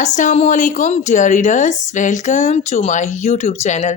Assalamu alaikum dear readers, welcome to my YouTube channel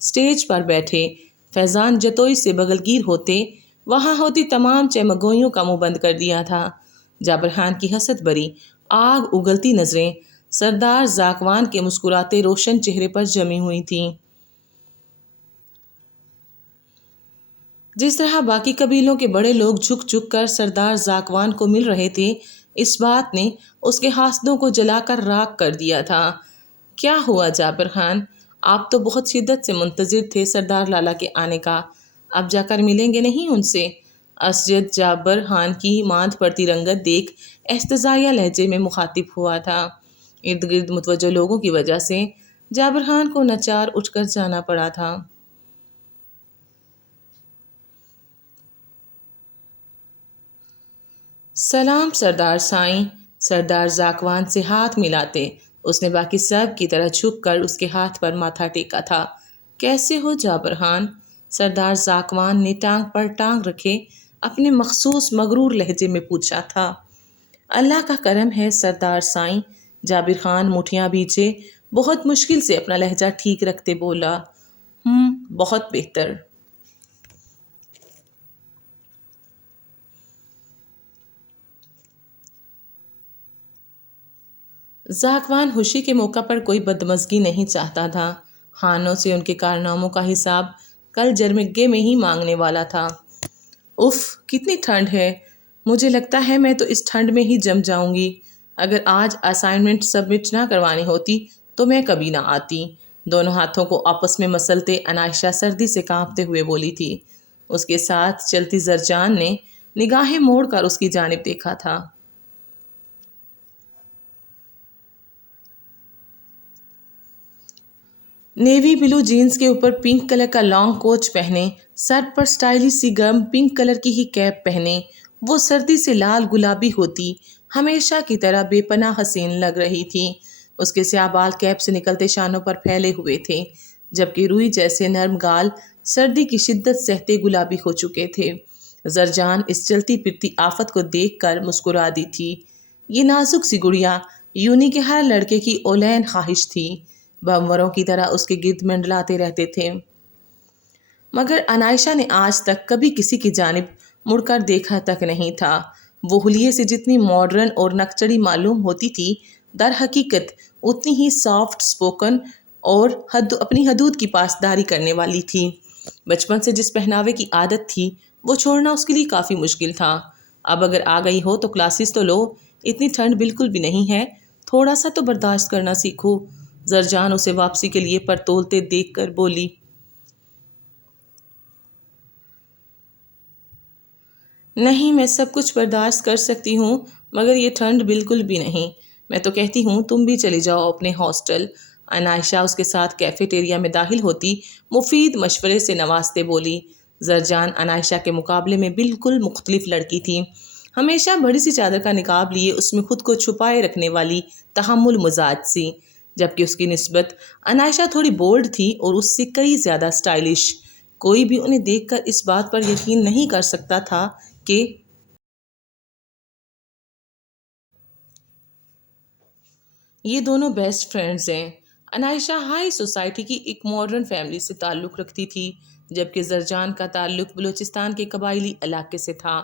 stage پر بیٹھے فیضان جتوئی سے بغلگیر ہوتے وہاں ہوتی تمام چمگوئیوں کا منہ بند کر دیا تھا۔ جابر خان کی حسد بری آگ اگلتی نظریں سردار زاکوان کے مسکراتے روشن چہرے پر جمی ہوئی تھیں۔ جس طرح باقی قبیلوں کے بڑے لوگ جھک جھک کر سردار زاکوان کو مل رہے تھے، اس بات نے اس کے حاسدوں کو جلا کر راکھ کر دیا تھا۔ کیا ہوا جابر خان؟ آپ تو بہت شدت سے منتظر تھے سردار لالا کے آنے کا، اب جا کر ملیں گے نہیں ان سے؟ اسجد جابر خان کی ماندھ پڑتی رنگت دیکھ استہزائیہ لہجے میں مخاطب ہوا تھا۔ ارد گرد متوجہ لوگوں کی وجہ سے جابر خان کو ناچار اٹھ کر جانا پڑا تھا۔ سلام سردار سائیں۔ سردار زاکوان سے ہاتھ ملاتے اس نے باقی سب کی طرح جھک کر اس کے ہاتھ پر ماتھا ٹیکا تھا۔ کیسے ہو جابر خان؟ سردار زاکوان نے ٹانگ پر ٹانگ رکھے اپنے مخصوص مغرور لہجے میں پوچھا تھا۔ اللہ کا کرم ہے سردار سائیں، جابر خان مٹھیاں بھیجے بہت مشکل سے اپنا لہجہ ٹھیک رکھتے بولا۔ بہت بہتر۔ زاکوان خوشی کے موقع پر کوئی بدمزگی نہیں چاہتا تھا۔ خانوں سے ان کے کارناموں کا حساب کل جرمگے میں ہی مانگنے والا تھا۔ اف کتنی ٹھنڈ ہے، مجھے لگتا ہے میں تو اس ٹھنڈ میں ہی جم جاؤں گی۔ اگر آج اسائنمنٹ سبمٹ نہ کروانی ہوتی تو میں کبھی نہ آتی۔ دونوں ہاتھوں کو آپس میں مسلتے عنائشہ سردی سے کانپتے ہوئے بولی تھی۔ اس کے ساتھ چلتی زرجان نے نگاہیں موڑ کر اس کی جانب دیکھا تھا۔ نیوی بلو جینز کے اوپر پنک کلر کا لانگ کوٹ پہنے، سر پر سٹائلش سی گرم پنک کلر کی ہی کیپ پہنے، وہ سردی سے لال گلابی ہوتی ہمیشہ کی طرح بے پناہ حسین لگ رہی تھی۔ اس کے سیاہ بال کیپ سے نکلتے شانوں پر پھیلے ہوئے تھے، جبکہ روئی جیسے نرم گال سردی کی شدت سہتے گلابی ہو چکے تھے۔ زرجان اس چلتی پھرتی آفت کو دیکھ کر مسکرا دی تھی۔ یہ نازک سی گڑیا یونی کے ہر لڑکے کی اولین خواہش تھی، بموروں کی طرح اس کے گرد منڈلاتے رہتے تھے۔ مگر عنائشہ نے آج تک کبھی کسی کی جانب مڑ کر دیکھا تک نہیں تھا۔ وہ حلیے سے جتنی ماڈرن اور نکچڑی معلوم ہوتی تھی، در حقیقت اتنی ہی سافٹ سپوکن اور اپنی حدود کی پاسداری کرنے والی تھی۔ بچپن سے جس پہناوے کی عادت تھی وہ چھوڑنا اس کے لیے کافی مشکل تھا۔ اب اگر آ گئی ہو تو کلاسز تو لو، اتنی ٹھنڈ بالکل بھی نہیں ہے، تھوڑا سا تو برداشت کرنا سیکھو۔ زرجان اسے واپسی کے لیے پر تولتے دیکھ کر بولی۔ نہیں، میں سب کچھ برداشت کر سکتی ہوں مگر یہ ٹھنڈ بالکل بھی نہیں۔ میں تو کہتی ہوں تم بھی چلی جاؤ اپنے ہاسٹل۔ عنائشہ اس کے ساتھ کیفیٹیریا میں داخل ہوتی مفید مشورے سے نوازتے بولی۔ زرجان عنائشہ کے مقابلے میں بالکل مختلف لڑکی تھی، ہمیشہ بڑی سی چادر کا نقاب لیے اس میں خود کو چھپائے رکھنے والی تحمل مزاج سی، جبکہ اس کی نسبت عنائشہ تھوڑی بولڈ تھی اور اس سے کئی زیادہ سٹائلش۔ کوئی بھی انہیں دیکھ کر اس بات پر یقین نہیں کر سکتا تھا کہ یہ دونوں بیسٹ فرینڈز ہیں۔ عنائشہ ہائی سوسائٹی کی ایک ماڈرن فیملی سے تعلق رکھتی تھی، جبکہ زرجان کا تعلق بلوچستان کے قبائلی علاقے سے تھا۔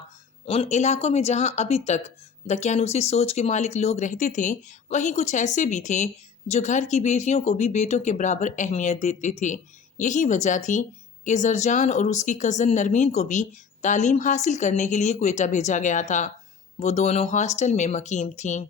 ان علاقوں میں جہاں ابھی تک دقیانوسی سوچ کے مالک لوگ رہتے تھے، وہیں کچھ ایسے بھی تھے جو گھر کی بیٹیوں کو بھی بیٹوں کے برابر اہمیت دیتے تھے۔ یہی وجہ تھی کہ زرجان اور اس کی کزن نرمین کو بھی تعلیم حاصل کرنے کے لیے کوئٹہ بھیجا گیا تھا۔ وہ دونوں ہاسٹل میں مقیم تھیں۔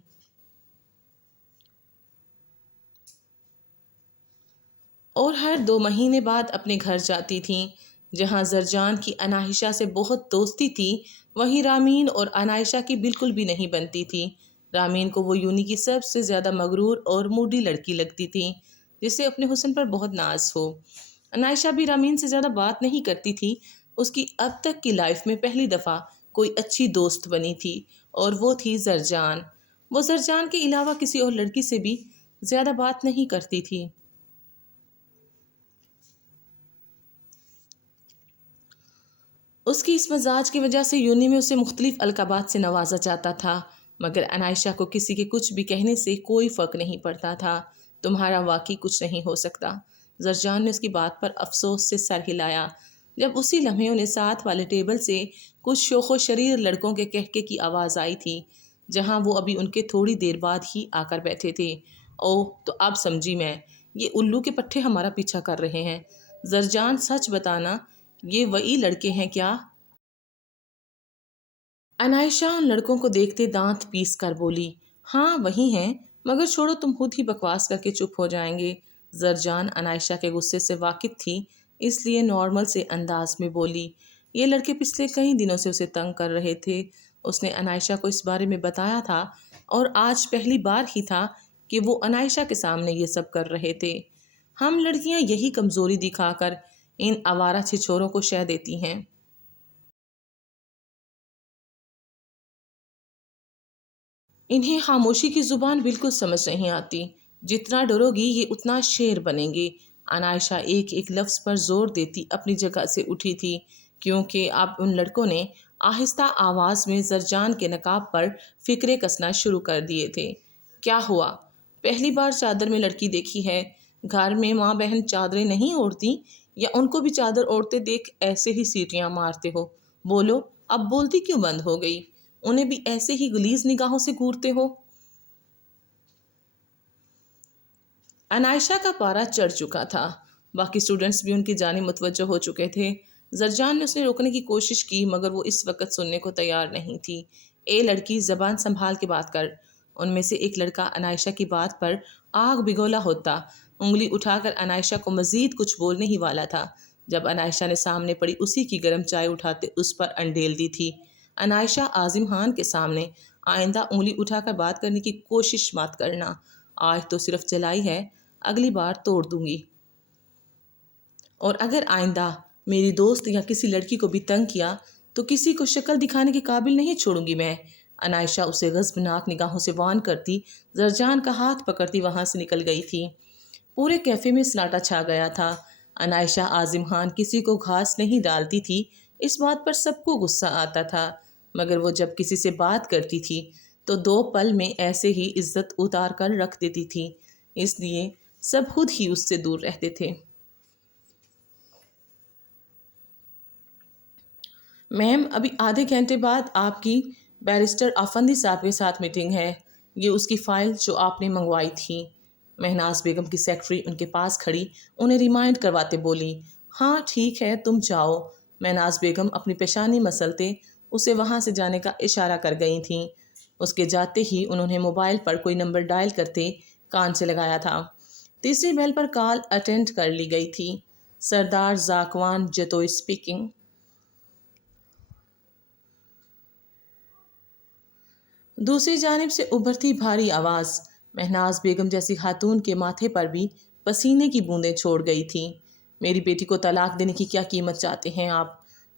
اور ہر 2 مہینے بعد اپنے گھر جاتی تھیں۔ جہاں زرجان کی عنائشہ سے بہت دوستی تھی، وہیں رامین اور عنائشہ کی بالکل بھی نہیں بنتی تھی۔ رامین کو وہ یونی کی سب سے زیادہ مغرور اور موڈی لڑکی لگتی تھی، جسے اپنے حسن پر بہت ناز ہو۔ عنائشہ بھی رامین سے زیادہ بات نہیں کرتی تھی۔ اس کی اب تک کی لائف میں پہلی دفعہ کوئی اچھی دوست بنی تھی اور وہ تھی زرجان۔ وہ زرجان کے علاوہ کسی اور لڑکی سے بھی زیادہ بات نہیں کرتی تھی۔ اس کی اس مزاج کی وجہ سے یونی میں اسے مختلف القابات سے نوازا جاتا تھا، مگر عنائشہ کو کسی کے کچھ بھی کہنے سے کوئی فرق نہیں پڑتا تھا۔ تمہارا واقعی کچھ نہیں ہو سکتا، زرجان نے اس کی بات پر افسوس سے سر ہلایا۔ جب اسی لمحے انہیں ساتھ والے ٹیبل سے کچھ شوخ و شریر لڑکوں کے کہکے کی آواز آئی تھی، جہاں وہ ابھی ان کے تھوڑی دیر بعد ہی آ کر بیٹھے تھے۔ اوہ، تو اب سمجھی میں، یہ الو کے پٹھے ہمارا پیچھا کر رہے ہیں۔ زرجان، سچ بتانا، یہ وہی لڑکے ہیں کیا؟ عنائشہ ان لڑکوں کو دیکھتے دانت پیس کر بولی۔ ہاں وہی ہیں، مگر چھوڑو، تم خود ہی بکواس کر کے چپ ہو جائیں گے۔ زرجان عنائشہ کے غصے سے واقف تھی، اس لیے نارمل سے انداز میں بولی۔ یہ لڑکے پچھلے کئی دنوں سے اسے تنگ کر رہے تھے۔ اس نے عنائشہ کو اس بارے میں بتایا تھا، اور آج پہلی بار ہی تھا کہ وہ عنائشہ کے سامنے یہ سب کر رہے تھے۔ ہم لڑکیاں یہی کمزوری دکھا کر ان آوارہ چھچوروں کو شہ دیتی ہیں۔ انہیں خاموشی کی زبان بالکل سمجھ نہیں آتی۔ جتنا ڈرو گی یہ اتنا شیر بنیں گے۔ عنائشہ ایک ایک لفظ پر زور دیتی اپنی جگہ سے اٹھی تھی، کیونکہ اب ان لڑکوں نے آہستہ آواز میں زرجان کے نقاب پر فکرے کسنا شروع کر دیے تھے۔ کیا ہوا؟ پہلی بار چادر میں لڑکی دیکھی ہے؟ گھر میں ماں بہن چادریں نہیں اوڑھتی، یا ان کو بھی چادر اوڑھتے دیکھ ایسے ہی سیٹیاں مارتے ہو؟ بولو، اب بولتی کیوں بند ہو گئی؟ انہیں بھی ایسے ہی غلیظ نگاہوں سے گھورتے ہو؟ عنائشہ کا پارا چڑھ چکا تھا۔ باقی اسٹوڈنٹس بھی ان کی جانب متوجہ ہو چکے تھے۔ زرجان نے اسے روکنے کی کوشش کی، مگر وہ اس وقت سننے کو تیار نہیں تھی۔ اے لڑکی، زبان سنبھال کے بات کر۔ ان میں سے ایک لڑکا عنائشہ کی بات پر آگ بگولا ہوتا انگلی اٹھا کر عنائشہ کو مزید کچھ بولنے ہی والا تھا، جب عنائشہ نے سامنے پڑی اسی کی گرم چائے اٹھاتے اس پر انڈیل دی تھی۔ عنائشہ، عازم خان کے سامنے آئندہ انگلی اٹھا کر بات کرنے کی کوشش مت کرنا۔ آج تو صرف چلائی ہے، اگلی بار توڑ دوں گی، اور اگر آئندہ میری دوست یا کسی لڑکی کو بھی تنگ کیا تو کسی کو شکل دکھانے کے قابل نہیں چھوڑوں گی میں۔ عنائشہ اسے غضبناک نگاہوں سے وارن کرتی زرجان کا ہاتھ پکڑتی وہاں سے نکل گئی تھی۔ پورے کیفے میں سناٹا چھا گیا تھا۔ عنائشہ عازم خان کسی کو گھاس نہیں ڈالتی تھی، اس بات پر سب کو غصہ آتا تھا، مگر وہ جب کسی سے بات کرتی تھی تو 2 پل میں ایسے ہی عزت اتار کر رکھ دیتی تھی، اس لیے سب خود ہی اس سے دور رہتے تھے۔ میم، ابھی آدھے گھنٹے بعد آپ کی بیرسٹر افندی صاحب کے ساتھ میٹنگ ہے۔ یہ اس کی فائل جو آپ نے منگوائی تھی۔ مہناز بیگم کی سیکرٹری ان کے پاس کھڑی انہیں ریمائنڈ کرواتے بولی۔ ہاں ٹھیک ہے، تم جاؤ۔ مہناز بیگم اپنی پیشانی مسلتے اسے وہاں سے جانے کا اشارہ کر گئی تھیں۔ اس کے جاتے ہی انہوں نے موبائل پر کوئی نمبر ڈائل کرتے کان سے لگایا تھا۔ تیسری بیل پر کال اٹینڈ کر لی گئی تھی۔ سردار زاکوان جتوئی اسپیکنگ۔ دوسری جانب سے ابھرتی بھاری آواز مہناز بیگم جیسی خاتون کے ماتھے پر بھی پسینے کی بوندیں چھوڑ گئی تھیں۔ میری بیٹی کو طلاق دینے کی کیا قیمت چاہتے ہیں آپ؟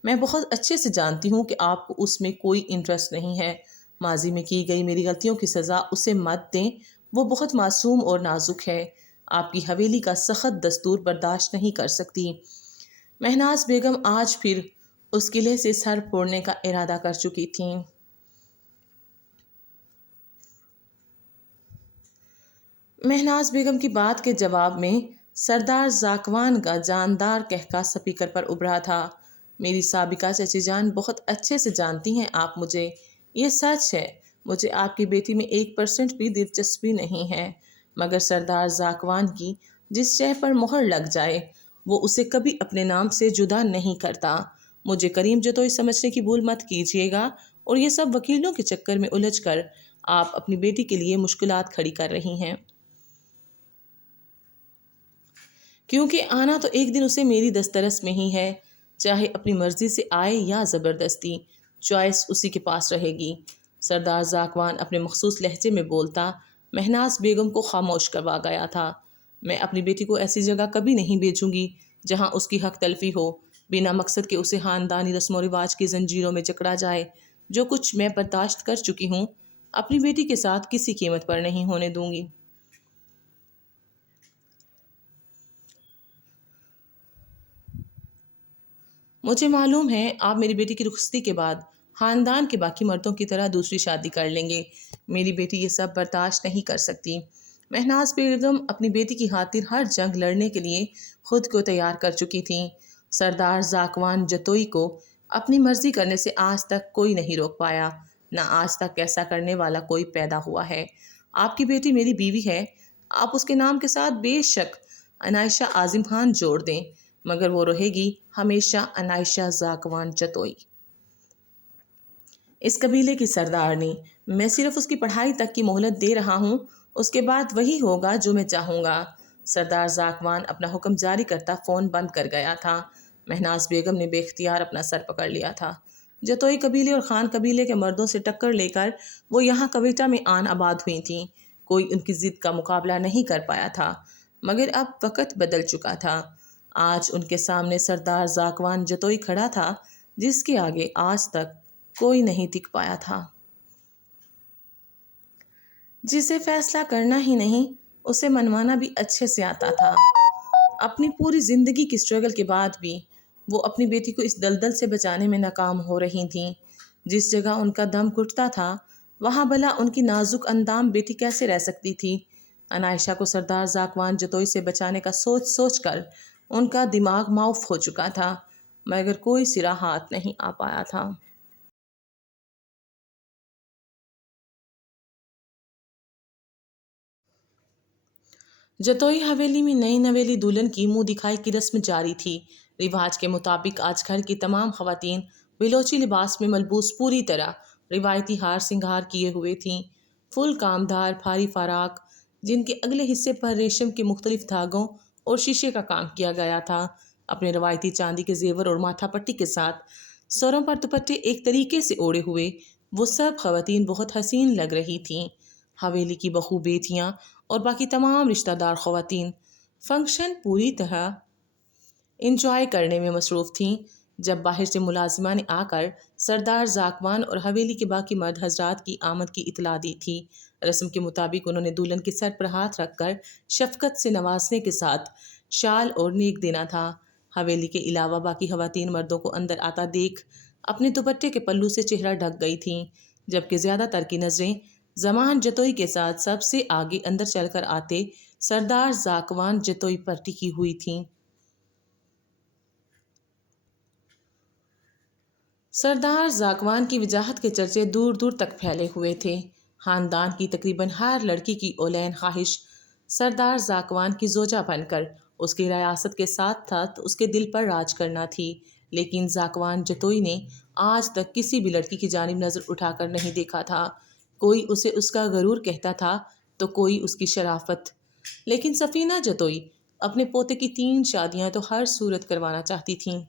میں بہت اچھے سے جانتی ہوں کہ آپ کو اس میں کوئی انٹرسٹ نہیں ہے۔ ماضی میں کی گئی میری غلطیوں کی سزا اسے مت دیں، وہ بہت معصوم اور نازک ہے۔ آپ کی حویلی کا سخت دستور برداشت نہیں کر سکتی۔ مہناز بیگم آج پھر اس قلعے سے سر پھوڑنے کا ارادہ کر چکی تھیں۔ مہناز بیگم کی بات کے جواب میں سردار زاکوان کا جاندار قہقہ سپیکر پر ابھرا تھا۔ میری سابقہ چچی جان، بہت اچھے سے جانتی ہیں آپ مجھے۔ یہ سچ ہے، مجھے آپ کی بیٹی میں 1% بھی دلچسپی نہیں ہے، مگر سردار زاکوان کی جس شے پر مہر لگ جائے وہ اسے کبھی اپنے نام سے جدا نہیں کرتا۔ مجھے کریم جتوئی سمجھنے کی بھول مت کیجیے گا، اور یہ سب وکیلوں کے چکر میں الجھ کر آپ اپنی بیٹی کے لیے مشکلات کھڑی کر رہی ہیں، کیونکہ آنا تو ایک دن اسے میری دسترس میں ہی ہے، چاہے اپنی مرضی سے آئے یا زبردستی، چوائس اسی کے پاس رہے گی۔ سردار زاکوان اپنے مخصوص لہجے میں بولتا مہناز بیگم کو خاموش کروا گیا تھا۔ میں اپنی بیٹی کو ایسی جگہ کبھی نہیں بھیجوں گی جہاں اس کی حق تلفی ہو، بنا مقصد کے اسے خاندانی رسم و رواج کی زنجیروں میں جکڑا جائے۔ جو کچھ میں برداشت کر چکی ہوں اپنی بیٹی کے ساتھ کسی قیمت پر نہیں ہونے دوں گی۔ مجھے معلوم ہے آپ میری بیٹی کی رخصتی کے بعد خاندان کے باقی مردوں کی طرح دوسری شادی کر لیں گے۔ میری بیٹی یہ سب برداشت نہیں کر سکتی۔ مہناز بیگم اپنی بیٹی کی خاطر ہر جنگ لڑنے کے لیے خود کو تیار کر چکی تھیں۔ سردار زاکوان جتوئی کو اپنی مرضی کرنے سے آج تک کوئی نہیں روک پایا، نہ آج تک ایسا کرنے والا کوئی پیدا ہوا ہے۔ آپ کی بیٹی میری بیوی ہے، آپ اس کے نام کے ساتھ بے شک عنائشہ اعظم خان جوڑ دیں، مگر وہ رہے گی ہمیشہ عنائشہ زاکوان جتوئی، اس قبیلے کی سردارنی۔ میں صرف اس کی پڑھائی تک کی مہلت دے رہا ہوں، اس کے بعد وہی ہوگا جو میں چاہوں گا۔ سردار زاکوان اپنا حکم جاری کرتا فون بند کر گیا تھا۔ مہناز بیگم نے بے اختیار اپنا سر پکڑ لیا تھا۔ جتوئی قبیلے اور خان قبیلے کے مردوں سے ٹکر لے کر وہ یہاں کویٹہ میں آن آباد ہوئی تھیں۔ کوئی ان کی ضد کا مقابلہ نہیں کر پایا تھا، مگر اب وقت بدل چکا تھا۔ آج ان کے سامنے سردار زاکوان جتوئی کھڑا تھا، جس کے آگے آج تک کوئی نہیں ٹک پایا تھا۔ جسے فیصلہ کرنا ہی نہیں، اسے منوانا بھی اچھے سے آتا تھا۔ اپنی پوری زندگی کی سٹرگل کے بعد بھی وہ اپنی بیٹی کو اس دلدل سے بچانے میں ناکام ہو رہی تھیں۔ جس جگہ ان کا دم گھٹتا تھا، وہاں بھلا ان کی نازک اندام بیٹی کیسے رہ سکتی تھی؟ عنائشہ کو سردار زاکوان جتوئی سے بچانے کا سوچ سوچ کر ان کا دماغ معاف ہو چکا تھا، مگر کوئی سرا ہاتھ نہیں آ پایا تھا۔ جتوئی حویلی میں نئی نویلی دلہن کی منہ دکھائی کی رسم جاری تھی۔ رواج کے مطابق آج گھر کی تمام خواتین بلوچی لباس میں ملبوس پوری طرح روایتی ہار سنگھار کیے ہوئے تھیں۔ فل کامدار بھاری فراق، جن کے اگلے حصے پر ریشم کے مختلف دھاگوں اور شیشے کا کام کیا گیا تھا، اپنے روایتی چاندی کے زیور اور ماتھا پٹی کے ساتھ سروں پر دوپٹے ایک طریقے سے اوڑھے ہوئے وہ سب خواتین بہت حسین لگ رہی تھیں۔ حویلی کی بہو بیٹیاں اور باقی تمام رشتہ دار خواتین فنکشن پوری طرح انجوائے کرنے میں مصروف تھیں۔ جب باہر سے ملازمہ نے آ کر سردار زاکوان اور حویلی کے باقی مرد حضرات کی آمد کی اطلاع دی تھی، رسم کے مطابق انہوں نے دلہن کے سر پر ہاتھ رکھ کر شفقت سے نوازنے کے ساتھ شال اور نیک دینا تھا۔ حویلی کے علاوہ باقی خواتین مردوں کو اندر آتا دیکھ اپنے دوپٹے کے پلو سے چہرہ ڈھک گئی تھیں، جبکہ زیادہ تر کی نظریں زمان جتوئی کے ساتھ سب سے آگے اندر چل کر آتے سردار زاکوان جتوئی پر ٹکی ہوئی تھیں۔ سردار زاکوان کی وجاہت کے چرچے دور دور تک پھیلے ہوئے تھے۔ خاندان کی تقریباً ہر لڑکی کی اولین خواہش سردار زاکوان کی زوجہ بن کر اس کی ریاست کے ساتھ ساتھ اس کے دل پر راج کرنا تھی، لیکن زاکوان جتوئی نے آج تک کسی بھی لڑکی کی جانب نظر اٹھا کر نہیں دیکھا تھا۔ کوئی اسے اس کا غرور کہتا تھا تو کوئی اس کی شرافت، لیکن سفینہ جتوئی اپنے پوتے کی 3 شادیاں تو ہر صورت کروانا چاہتی تھیں۔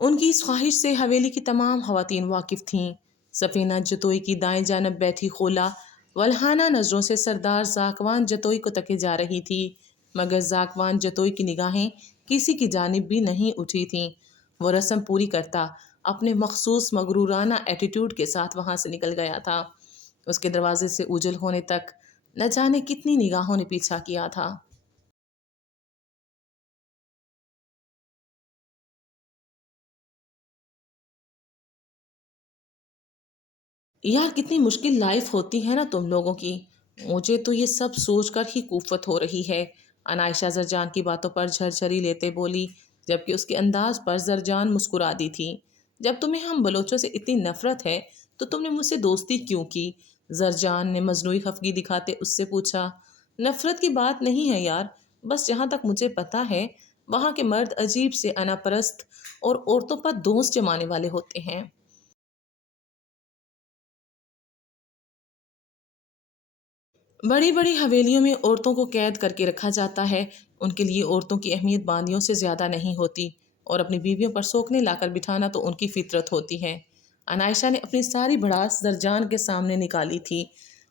ان کی اس خواہش سے حویلی کی تمام خواتین واقف تھیں۔ سفینہ جتوئی کی دائیں جانب بیٹھی خولا ولہانہ نظروں سے سردار زاکوان جتوئی کو تکے جا رہی تھی، مگر زاکوان جتوئی کی نگاہیں کسی کی جانب بھی نہیں اٹھی تھیں۔ وہ رسم پوری کرتا اپنے مخصوص مغرورانہ ایٹیٹیوڈ کے ساتھ وہاں سے نکل گیا تھا۔ اس کے دروازے سے اوجھل ہونے تک نہ جانے کتنی نگاہوں نے پیچھا کیا تھا۔ یار کتنی مشکل لائف ہوتی ہے نا تم لوگوں کی، مجھے تو یہ سب سوچ کر ہی کوفت ہو رہی ہے۔ عنائشہ زرجان کی باتوں پر جھرجھری لیتے بولی، جبکہ اس کے انداز پر زرجان مسکرا دی تھی۔ جب تمہیں ہم بلوچوں سے اتنی نفرت ہے تو تم نے مجھ سے دوستی کیوں کی؟ زرجان نے مصنوعی خفگی دکھاتے اس سے پوچھا۔ نفرت کی بات نہیں ہے یار، بس جہاں تک مجھے پتا ہے وہاں کے مرد عجیب سے انا پرست اور عورتوں پر دوست جمانے والے ہوتے ہیں۔ بڑی بڑی حویلیوں میں عورتوں کو قید کر کے رکھا جاتا ہے، ان کے لیے عورتوں کی اہمیت باندیوں سے زیادہ نہیں ہوتی، اور اپنی بیویوں پر سوکنے لا کر بٹھانا تو ان کی فطرت ہوتی ہے۔ عنائشہ نے اپنی ساری بھڑاس زرجان کے سامنے نکالی تھی۔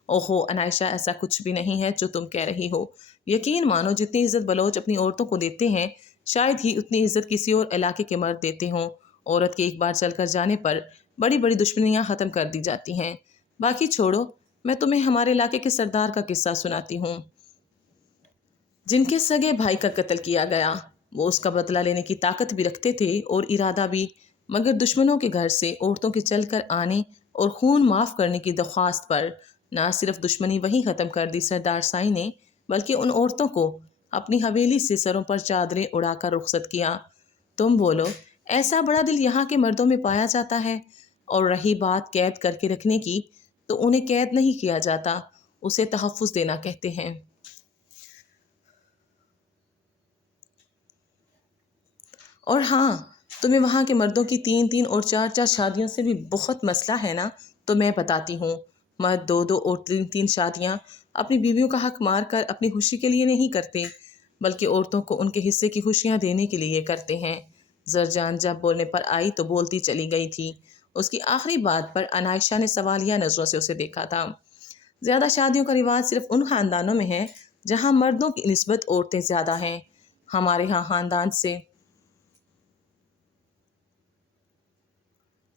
اوہو عنائشہ، ایسا کچھ بھی نہیں ہے جو تم کہہ رہی ہو۔ یقین مانو جتنی عزت بلوچ اپنی عورتوں کو دیتے ہیں، شاید ہی اتنی عزت کسی اور علاقے کے مرد دیتے ہوں۔ عورت کے ایک بار چل کر جانے پر بڑی بڑی دشمنیاں ختم کر دی جاتی ہیں۔ باقی چھوڑو، میں تمہیں ہمارے علاقے کے سردار کا قصہ سناتی ہوں، جن کے سگے بھائی کا قتل کیا گیا۔ وہ اس کا بدلہ لینے کی طاقت بھی رکھتے تھے اور ارادہ بھی، مگر دشمنوں کے گھر سے عورتوں کے چل کر آنے اور خون معاف کرنے کی درخواست پر نہ صرف دشمنی وہی ختم کر دی سردار سائی نے، بلکہ ان عورتوں کو اپنی حویلی سے سروں پر چادریں اڑا کر رخصت کیا۔ تم بولو، ایسا بڑا دل یہاں کے مردوں میں پایا جاتا ہے؟ اور رہی بات قید کر کے رکھنے کی، تو انہیں قید نہیں کیا جاتا، اسے تحفظ دینا کہتے ہیں۔ اور ہاں، تمہیں وہاں کے مردوں کی 3 اور 4 شادیوں سے بھی بہت مسئلہ ہے نا؟ تو میں بتاتی ہوں۔ مرد 2 اور 3 شادیاں اپنی بیویوں کا حق مار کر اپنی خوشی کے لیے نہیں کرتے، بلکہ عورتوں کو ان کے حصے کی خوشیاں دینے کے لیے کرتے ہیں۔ زرجان جب بولنے پر آئی تو بولتی چلی گئی تھی۔ اس کی آخری بات پر عنائشہ نے سوالیہ نظروں سے اسے دیکھا تھا۔ زیادہ شادیوں کا رواج صرف ان خاندانوں میں ہے جہاں مردوں کی نسبت عورتیں زیادہ ہیں۔ ہمارے ہاں خاندان سے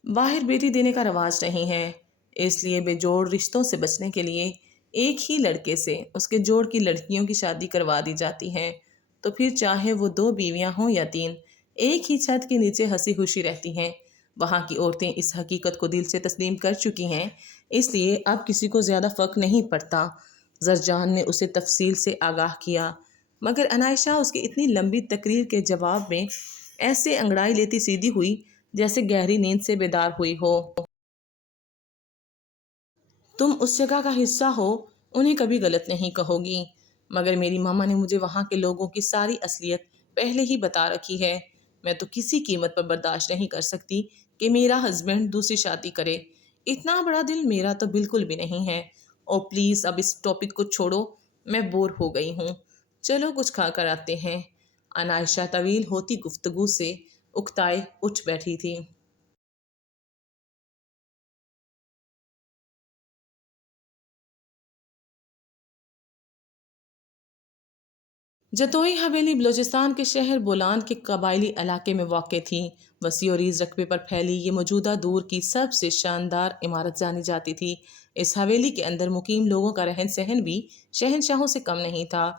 باہر بیٹی دینے کا رواج نہیں ہے، اس لیے بے جوڑ رشتوں سے بچنے کے لیے ایک ہی لڑکے سے اس کے جوڑ کی لڑکیوں کی شادی کروا دی جاتی ہے، تو پھر چاہے وہ 2 بیویاں ہوں یا 3، ایک ہی چھت کے نیچے ہنسی خوشی رہتی ہیں۔ وہاں کی عورتیں اس حقیقت کو دل سے تسلیم کر چکی ہیں، اس لیے اب کسی کو زیادہ فرق نہیں پڑتا۔ زرجان نے اسے تفصیل سے آگاہ کیا، مگر عنائشہ اس کی اتنی لمبی تقریر کے جواب میں ایسے انگڑائی لیتی سیدھی ہوئی جیسے گہری نیند سے بیدار ہوئی ہو۔ تم اس جگہ کا حصہ ہو، انہیں کبھی غلط نہیں کہو گی، مگر میری ماما نے مجھے وہاں کے لوگوں کی ساری اصلیت پہلے ہی بتا رکھی ہے۔ میں تو کسی قیمت پر برداشت نہیں کر سکتی کہ میرا ہسبینڈ دوسری شادی کرے۔ اتنا بڑا دل میرا تو بالکل بھی نہیں ہے۔ اور پلیز اب اس ٹاپک کو چھوڑو، میں بور ہو گئی ہوں۔ چلو کچھ کھا کر آتے ہیں۔ عنائشہ طویل ہوتی گفتگو سے اکتائے اٹھ بیٹھی تھی۔ جتوئی حویلی بلوچستان کے شہر بولان کے قبائلی علاقے میں واقع تھی۔ وسیع و عریض رقبے پر پھیلی یہ موجودہ دور کی سب سے شاندار عمارت جانی جاتی تھی۔ اس حویلی کے اندر مقیم لوگوں کا رہن سہن بھی شہنشاہوں سے کم نہیں تھا۔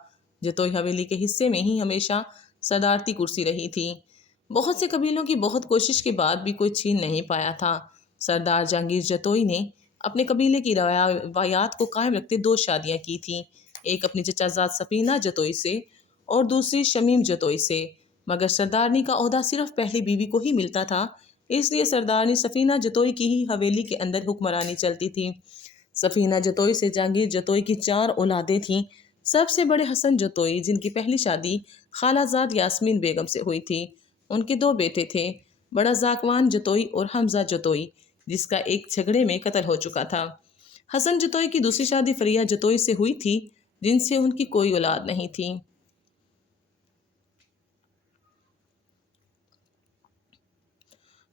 جتوئی حویلی کے حصے میں ہی ہمیشہ صدارتی کرسی رہی تھی۔ بہت سے قبیلوں کی بہت کوشش کے بعد بھی کوئی چھین نہیں پایا تھا۔ سردار جہانگیر جتوئی نے اپنے قبیلے کی روایات کو قائم رکھتے 2 شادیاں کی تھیں، ایک اپنی چچا زاد سفینہ جتوئی سے اور دوسری شمیم جتوئی سے، مگر سردارنی کا عہدہ صرف پہلی بیوی کو ہی ملتا تھا، اس لیے سردارنی سفینہ جتوئی کی ہی حویلی کے اندر حکمرانی چلتی تھی۔ سفینہ جتوئی سے جہانگیر جتوئی کی 4 اولادیں تھیں۔ سب سے بڑے حسن جتوئی، جن کی پہلی شادی خالہ زاد یاسمین بیگم سے ہوئی تھی، ان کے 2 بیٹے تھے، بڑا زاکوان جتوئی اور حمزہ جتوئی، جس کا ایک جھگڑے میں قتل ہو چکا تھا۔ حسن جتوئی کی دوسری شادی فریہ جتوئی سے ہوئی تھی، جن سے ان کی کوئی اولاد نہیں تھی۔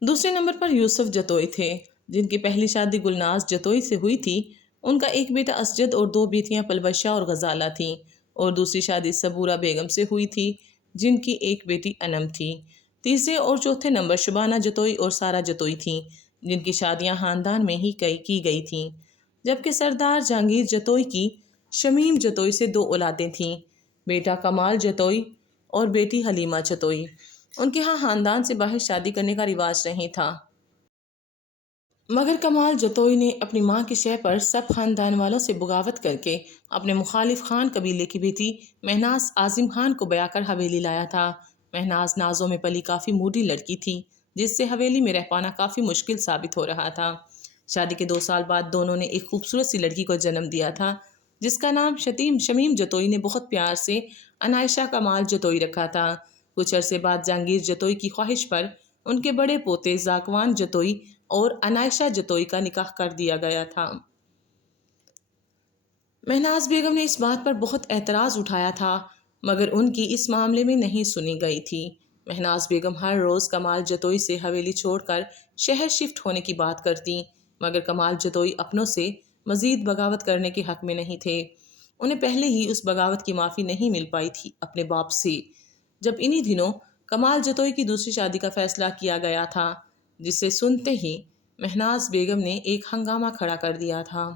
دوسرے نمبر پر یوسف جتوئی تھے، جن کی پہلی شادی گلناز جتوئی سے ہوئی تھی۔ ان کا ایک بیٹا اسجد اور 2 بیٹیاں پلوشہ اور غزالہ تھیں، اور دوسری شادی صبورہ بیگم سے ہوئی تھی، جن کی ایک بیٹی انم تھی۔ تیسرے اور چوتھے نمبر شبانہ جتوئی اور سارہ جتوئی تھیں، جن کی شادیاں خاندان میں ہی کی گئی تھیں، جبکہ سردار جہانگیر جتوئی کی شمیم جتوئی سے 2 اولادیں تھیں، بیٹا کمال جتوئی اور بیٹی حلیمہ جتوئی۔ ان کے ہاں خاندان سے باہر شادی کرنے کا رواج نہیں تھا، مگر کمال جتوئی نے اپنی ماں کی شہ پر سب خاندان والوں سے بغاوت کر کے اپنے مخالف خان قبیلے کی بیٹی مہناز اعظم خان کو بیاہ کر حویلی لایا تھا۔ مہناز نازوں میں پلی کافی موڈی لڑکی تھی، جس سے حویلی میں رہ پانا کافی مشکل ثابت ہو رہا تھا۔ شادی کے 2 سال بعد دونوں نے ایک خوبصورت سی لڑکی کو جنم دیا تھا، جس کا نام شمیم جتوئی نے بہت پیار سے عنائشہ کمال جتوئی رکھا تھا۔ کچھ عرصے بعد جہانگیر جتوئی کی خواہش پر ان کے بڑے پوتے زاکوان جتوئی اور عنائشہ جتوئی کا نکاح کر دیا گیا تھا۔ مہناز بیگم نے اس بات پر بہت اعتراض اٹھایا تھا، مگر ان کی اس معاملے میں نہیں سنی گئی تھی۔ مہناز بیگم ہر روز کمال جتوئی سے حویلی چھوڑ کر شہر شفٹ ہونے کی بات کرتی، مگر کمال جتوئی اپنوں سے مزید بغاوت کرنے کے حق میں نہیں تھے۔ انہیں پہلے ہی اس بغاوت کی معافی نہیں مل پائی تھی اپنے باپ سے، جب انہی دنوں کمال جتوئی کی دوسری شادی کا فیصلہ کیا گیا تھا، جسے سنتے ہی مہناز بیگم نے ایک ہنگامہ کھڑا کر دیا تھا۔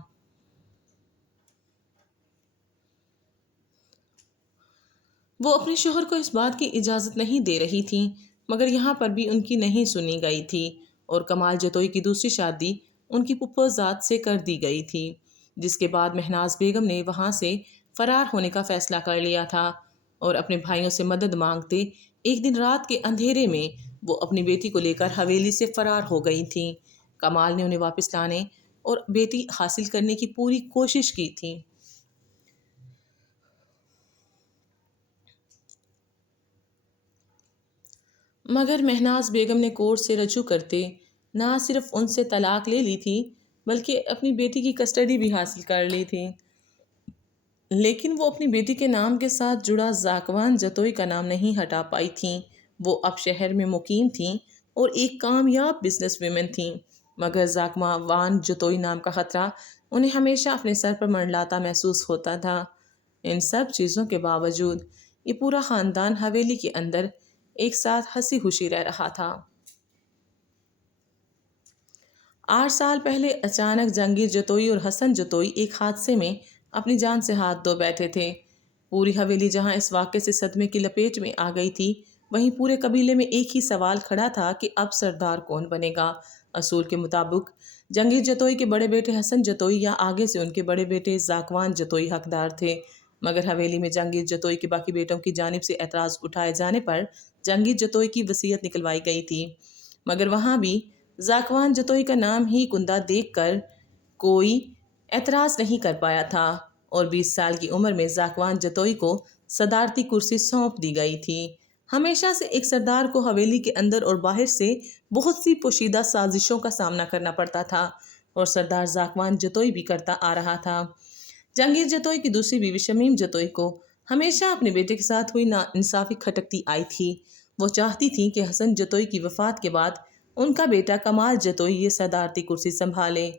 وہ اپنے شوہر کو اس بات کی اجازت نہیں دے رہی تھیں، مگر یہاں پر بھی ان کی نہیں سنی گئی تھی، اور کمال جتوئی کی دوسری شادی ان کی پھپھو ذات سے کر دی گئی تھی، جس کے بعد مہناز بیگم نے وہاں سے فرار ہونے کا فیصلہ کر لیا تھا اور اپنے بھائیوں سے مدد مانگتے ایک دن رات کے اندھیرے میں وہ اپنی بیٹی کو لے کر حویلی سے فرار ہو گئی تھیں۔ کمال نے انہیں واپس لانے اور بیٹی حاصل کرنے کی پوری کوشش کی تھی، مگر مہناز بیگم نے کورٹ سے رجوع کرتے نہ صرف ان سے طلاق لے لی تھی بلکہ اپنی بیٹی کی کسٹڈی بھی حاصل کر لی تھی۔ لیکن وہ اپنی بیٹی کے نام کے ساتھ جڑا زاکوان جتوئی کا نام نہیں ہٹا پائی تھیں۔ وہ اب شہر میں مقیم تھیں اور ایک کامیاب بزنس ویمن تھیں، مگر زاکوان جتوئی نام کا خطرہ انہیں ہمیشہ اپنے سر پر منڈلاتا محسوس ہوتا تھا۔ ان سب چیزوں کے باوجود یہ پورا خاندان حویلی کے اندر ایک ساتھ ہنسی خوشی رہ رہا تھا۔ 8 سال پہلے اچانک جہانگیر جتوئی اور حسن جتوئی ایک حادثے میں اپنی جان سے ہاتھ دھو بیٹھے تھے۔ پوری حویلی جہاں اس واقعے سے صدمے کی لپیٹ میں آ گئی تھی، وہیں پورے قبیلے میں ایک ہی سوال کھڑا تھا کہ اب سردار کون بنے گا۔ اصول کے مطابق جہانگیر جتوئی کے بڑے بیٹے حسن جتوئی یا آگے سے ان کے بڑے بیٹے زاکوان جتوئی حقدار تھے، مگر حویلی میں جہانگیر جتوئی کے باقی بیٹوں کی جانب سے اعتراض اٹھائے جانے پر جہانگیر جتوئی کی وصیت نکلوائی گئی تھی، مگر وہاں بھی زاکوان جتوئی کا نام ہی کندہ دیکھ کر کوئی اعتراض نہیں کر پایا تھا اور 20 سال کی عمر میں زاکوان جتوئی کو صدارتی کرسی سونپ دی گئی تھی۔ ہمیشہ سے ایک سردار کو حویلی کے اندر اور باہر سے بہت سی پوشیدہ سازشوں کا سامنا کرنا پڑتا تھا اور سردار زاکوان جتوئی بھی کرتا آ رہا تھا۔ جہانگیر جتوئی کی دوسری بیوی شمیم جتوئی کو ہمیشہ اپنے بیٹے کے ساتھ ہوئی ناانصافی کھٹکتی آئی تھی۔ وہ چاہتی تھی کہ حسن جتوئی کی وفات کے بعد ان کا بیٹا کمال جتوئی یہ صدارتی کرسی سنبھالے،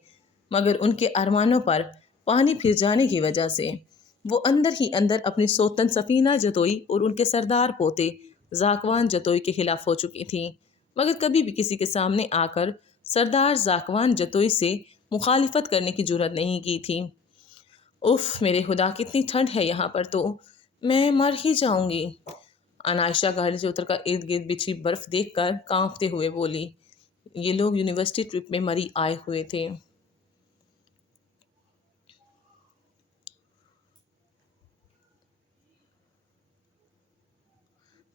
مگر ان کے ارمانوں پر پانی پھر جانے کی وجہ سے وہ اندر ہی اندر اپنی سوتن سفینہ جتوئی اور ان کے سردار پوتے زاکوان جتوئی کے خلاف ہو چکی تھیں، مگر کبھی بھی کسی کے سامنے آ کر سردار زاکوان جتوئی سے مخالفت کرنے کی جرات نہیں کی تھی۔ اف میرے خدا، کتنی ٹھنڈ ہے یہاں پر، تو میں مر ہی جاؤں گی۔ انائشہ گاڑی سے اتر کر ارد گرد بچھی برف دیکھ کر کانپتے ہوئے بولی۔ یہ لوگ یونیورسٹی ٹرپ میں مری آئے ہوئے تھے۔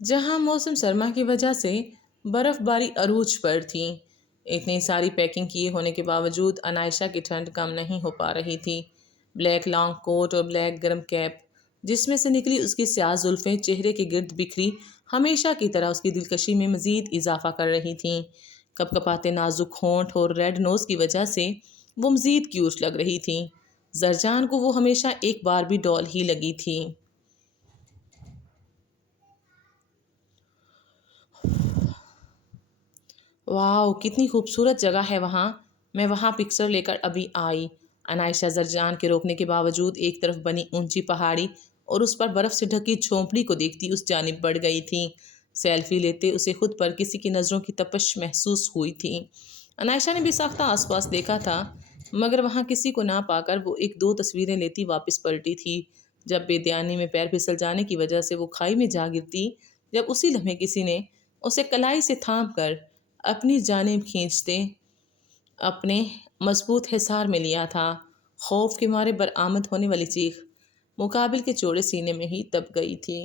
جہاں موسم سرما کی وجہ سے برف باری عروج پر تھی، اتنی ساری پیکنگ کیے ہونے کے باوجود انائشہ کی ٹھنڈ کم نہیں ہو پا رہی تھی۔ بلیک لانگ کوٹ اور بلیک گرم کیپ جس میں سے نکلی اس کی سیاہ زلفیں چہرے کے گرد بکھری ہمیشہ کی طرح اس کی دلکشی میں مزید اضافہ کر رہی تھیں۔ کپ کپاتے نازک ہونٹ اور ریڈ نوز کی وجہ سے وہ مزید کیوٹ لگ رہی تھیں۔ زرجان کو وہ ہمیشہ ایک بار بھی ڈال ہی لگی تھی۔ واو، کتنی خوبصورت جگہ ہے وہاں، میں وہاں پکچر لے کر ابھی آئی۔ انائشہ زرجان کے روکنے کے باوجود ایک طرف بنی اونچی پہاڑی اور اس پر برف سے ڈھکی جھونپڑی کو دیکھتی اس جانب بڑھ گئی تھی۔ سیلفی لیتے اسے خود پر کسی کی نظروں کی تپش محسوس ہوئی تھی۔ انائشہ نے بھی ساختہ آس پاس دیکھا تھا، مگر وہاں کسی کو نہ پا کر وہ ایک دو تصویریں لیتی واپس پلٹی تھی۔ جب بے دھیانی میں پیر پھسل جانے کی وجہ سے وہ کھائی میں جا گرتی، جب اسی لمحے کسی نے اسے کلائی سے تھام کر اپنی جانب کھینچتے اپنے مضبوط حصار میں لیا تھا، خوف کے مارے برآمد ہونے والی چیخ مقابل کے چوڑے سینے میں ہی دب گئی تھی۔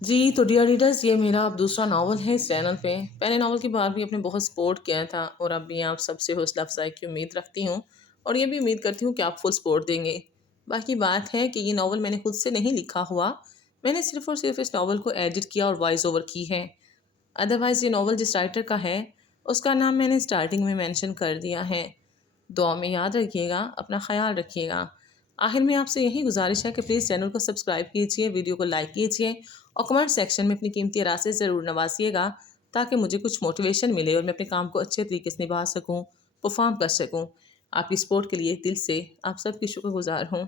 جی تو ڈیئر ریڈرز، یہ میرا اب دوسرا ناول ہے اس چینل پہ۔ پہلے ناول کی بار بھی آپ نے بہت سپورٹ کیا تھا اور اب بھی آپ سب سے حوصلہ افزائی کی امید رکھتی ہوں اور یہ بھی امید کرتی ہوں کہ آپ فل سپورٹ دیں گے۔ باقی بات ہے کہ یہ ناول میں نے خود سے نہیں لکھا ہوا، میں نے صرف اور صرف اس ناول کو ایڈٹ کیا اور وائس اوور کی ہے۔ ادروائز یہ ناول جس رائٹر کا ہے اس کا نام میں نے اسٹارٹنگ میں مینشن کر دیا ہے۔ دعا میں یاد رکھیے گا، اپنا خیال رکھیے گا۔ آخر میں آپ سے یہی گزارش ہے کہ پلیز چینل کو سبسکرائب کیجئے، ویڈیو کو لائک کیجئے اور کمنٹ سیکشن میں اپنی قیمتی رائے سے ضرور نوازیے گا تاکہ مجھے کچھ موٹیویشن ملے اور میں اپنے کام کو اچھے طریقے سے نبھا سکوں، پرفارم کر سکوں۔ آپ کی سپورٹ کے لیے دل سے آپ سب کی شکر گزار ہوں۔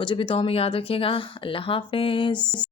مجھے بھی دعا میں یاد رکھیے گا۔ اللہ حافظ۔